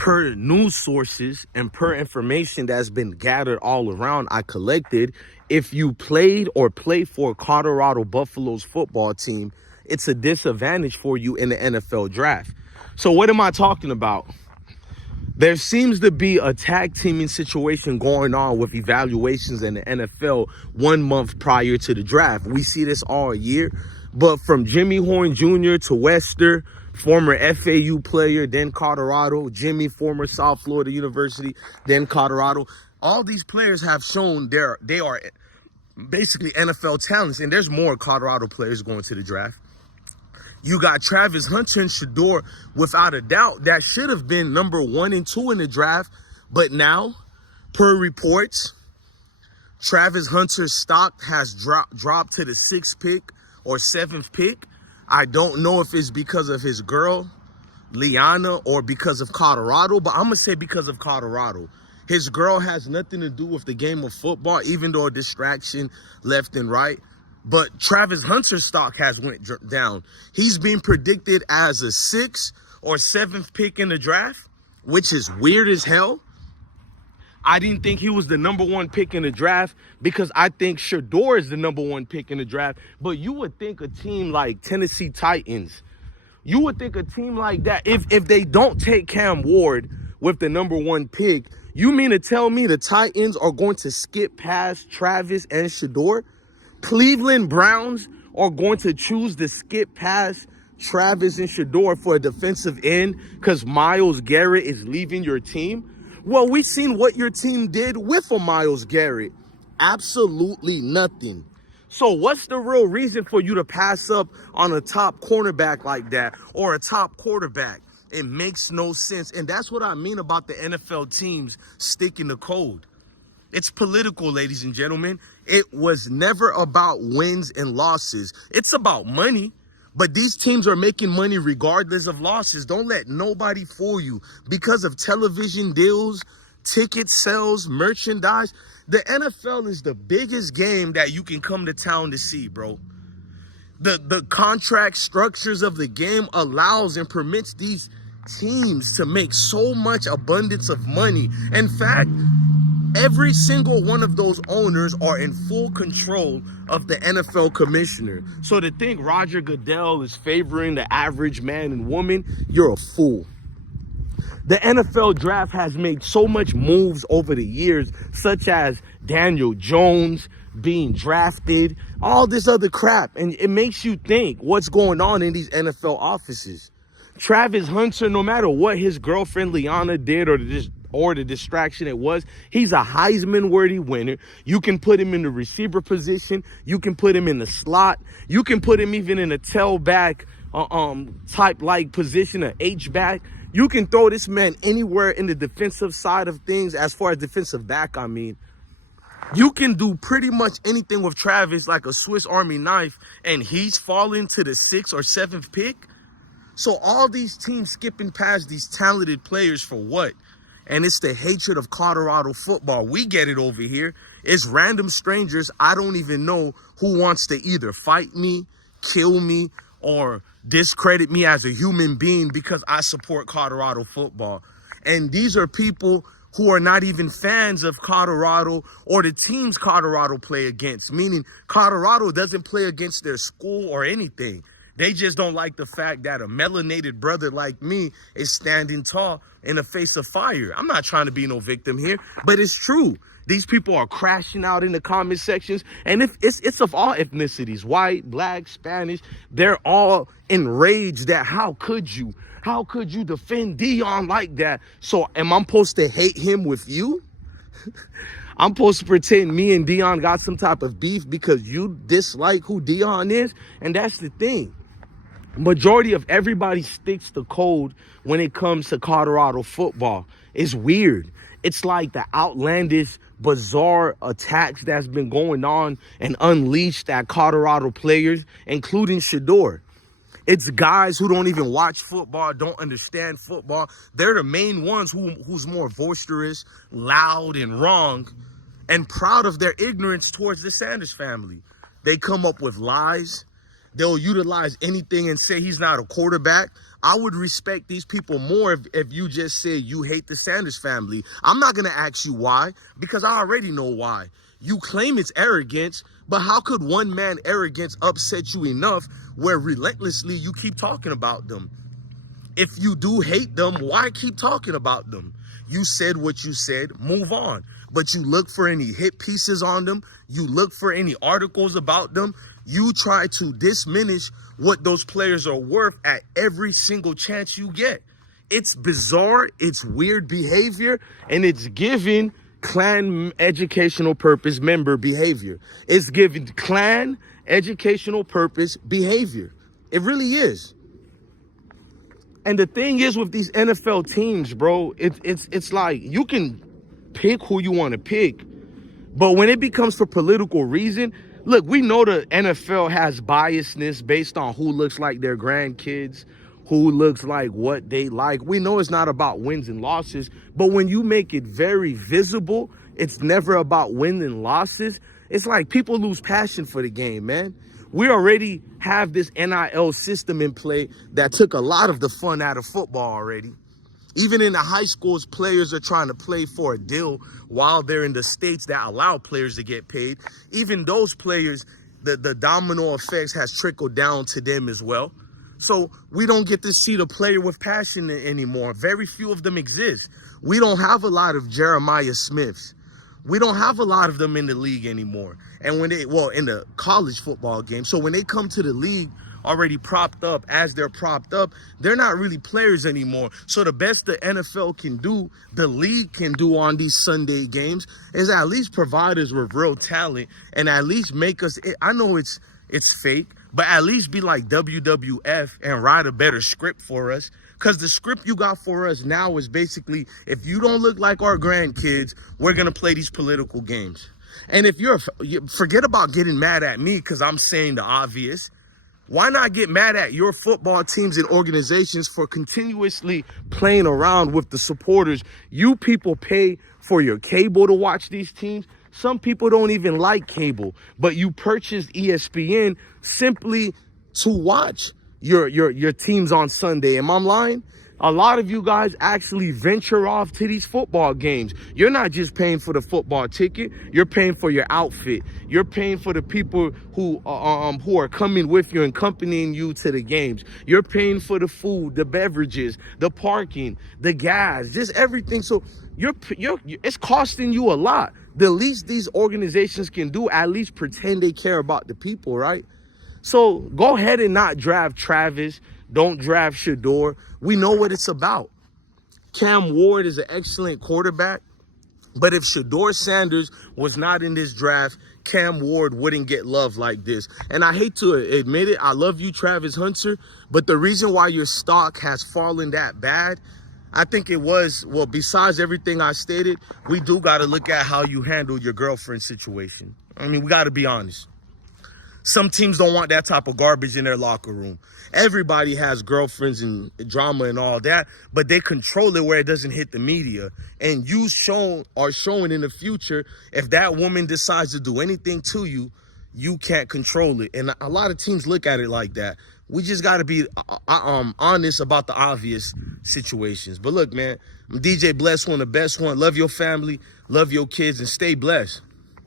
per news sources and per information that's been gathered all around, I collected, if you played or play for Colorado Buffaloes football team, it's a disadvantage for you in the NFL draft. So what am I talking about? There seems to be a tag teaming situation going on with evaluations in the NFL 1 month prior to the draft. We see this all year, but from Jimmy Horn Jr. to Wester, former FAU player, then Colorado, Jimmy, former South Florida University, then Colorado. All these players have shown they are basically NFL talents, and there's more Colorado players going to the draft. You got Travis Hunter and Shedeur, without a doubt, that should have been number 1 and 2 in the draft. But now, per reports, Travis Hunter's stock has dropped to the 6th pick or 7th pick. I don't know if it's because of his girl, Liana, or because of Colorado, but I'm going to say because of Colorado. His girl has nothing to do with the game of football, even though a distraction left and right. But Travis Hunter's stock has went down. He's being predicted as a 6th or 7th pick in the draft, which is weird as hell. I didn't think he was the number 1 pick in the draft because I think Shedeur is the number 1 pick in the draft. But you would think a team like Tennessee Titans, you would think a team like that, if they don't take Cam Ward with the number 1 pick, you mean to tell me the Titans are going to skip past Travis and Shedeur? Cleveland Browns are going to choose to skip past Travis and Shedeur for a defensive end because Myles Garrett is leaving your team? Well, we've seen what your team did with a Myles Garrett. Absolutely nothing. So what's the real reason for you to pass up on a top cornerback like that or a top quarterback? It makes no sense. And that's what I mean about the NFL teams sticking to code. It's political, ladies and gentlemen. It was never about wins and losses. It's about money. But these teams are making money regardless of losses. Don't let nobody fool you. Because of television deals, ticket sales, merchandise, the NFL is the biggest game that you can come to town to see, bro. The contract structures of the game allows and permits these teams to make so much abundance of money. In fact, every single one of those owners are in full control of the NFL commissioner. So to think Roger Goodell is favoring the average man and woman, you're a fool. The NFL draft has made so much moves over the years, such as Daniel Jones being drafted, all this other crap. And it makes you think what's going on in these NFL offices. Travis Hunter, no matter what his girlfriend Liana did or the distraction it was, he's a Heisman-worthy winner. You can put him in the receiver position. You can put him in the slot. You can put him even in a tailback type-like position, an H-back. You can throw this man anywhere in the defensive side of things, as far as defensive back, I mean. You can do pretty much anything with Travis like a Swiss Army knife, and he's falling to the 6th or 7th pick. So all these teams skipping past these talented players for what? And it's the hatred of Colorado football. We get it over here. It's random strangers. I don't even know who wants to either fight me, kill me, or discredit me as a human being because I support Colorado football. And these are people who are not even fans of Colorado or the teams Colorado play against, meaning Colorado doesn't play against their school or anything. They just don't like the fact that a melanated brother like me is standing tall in the face of fire. I'm not trying to be no victim here, but it's true. These people are crashing out in the comment sections, and it's of all ethnicities, white, black, Spanish. They're all enraged that how could you defend Deion like that? So am I supposed to hate him with you? I'm supposed to pretend me and Deion got some type of beef because you dislike who Deion is? And that's the thing. Majority of everybody sticks to code when it comes to Colorado football. It's weird. It's like the outlandish, bizarre attacks that's been going on and unleashed at Colorado players, including Shedeur. It's guys who don't even watch football, don't understand football. They're the main ones who's more boisterous, loud, and wrong, and proud of their ignorance towards the Sanders family. They come up with lies. They'll utilize anything and say he's not a quarterback. I would respect these people more if you just said you hate the Sanders family. I'm not going to ask you why, because I already know why. You claim it's arrogance, but how could one man arrogance upset you enough where relentlessly you keep talking about them? If you do hate them, why keep talking about them? You said what you said, move on. But you look for any hit pieces on them, you look for any articles about them, you try to diminish what those players are worth at every single chance you get. It's bizarre, it's weird behavior, and it's giving clan educational purpose member behavior. It's giving clan educational purpose behavior. It really is. And the thing is with these NFL teams, bro, it's like you can pick who you want to pick, but when it becomes for political reason, look, we know the NFL has biasness based on who looks like their grandkids, who looks like what they like. We know it's not about wins and losses, but when you make it very visible, it's never about wins and losses. It's like people lose passion for the game, man. We already have this NIL system in play that took a lot of the fun out of football already. Even in the high schools, players are trying to play for a deal while they're in the states that allow players to get paid. Even those players, the domino effects has trickled down to them as well. So we don't get to see the player with passion anymore. Very few of them exist. We don't have a lot of Jeremiah Smiths. We don't have a lot of them in the league anymore. And when they, well, in the college football game. So when they come to the league already propped up, as they're propped up, they're not really players anymore. So the best the NFL can do, the league can do on these Sunday games, is at least provide us with real talent and at least make us, I know it's fake, but at least be like WWF and write a better script for us. Because the script you got for us now is basically, if you don't look like our grandkids, we're going to play these political games. And if forget about getting mad at me because I'm saying the obvious. Why not get mad at your football teams and organizations for continuously playing around with the supporters? You people pay for your cable to watch these teams. Some people don't even like cable, but you purchased ESPN simply to watch your teams on Sunday. Am I lying? A lot of you guys actually venture off to these football games. You're not just paying for the football ticket. You're paying for your outfit. You're paying for the people who are coming with you and accompanying you to the games. You're paying for the food, the beverages, the parking, the gas, just everything. So it's costing you a lot. The least these organizations can do, at least pretend they care about the people, right? So go ahead and not draft Travis. Don't draft Shedeur. We know what it's about. Cam Ward is an excellent quarterback, but if Shedeur Sanders was not in this draft, Cam Ward wouldn't get love like this. And I hate to admit it, I love you, Travis Hunter, but the reason why your stock has fallen that bad, I think it was, well, besides everything I stated, we do got to look at how you handle your girlfriend situation. I mean, we got to be honest. Some teams don't want that type of garbage in their locker room. Everybody has girlfriends and drama and all that, but they control it where it doesn't hit the media. And you are showing in the future, if that woman decides to do anything to you, you can't control it. And a lot of teams look at it like that. We just got to be honest about the obvious situations. But look, man, I'm DJ Bless, one of the best one. Love your family, love your kids, and stay blessed.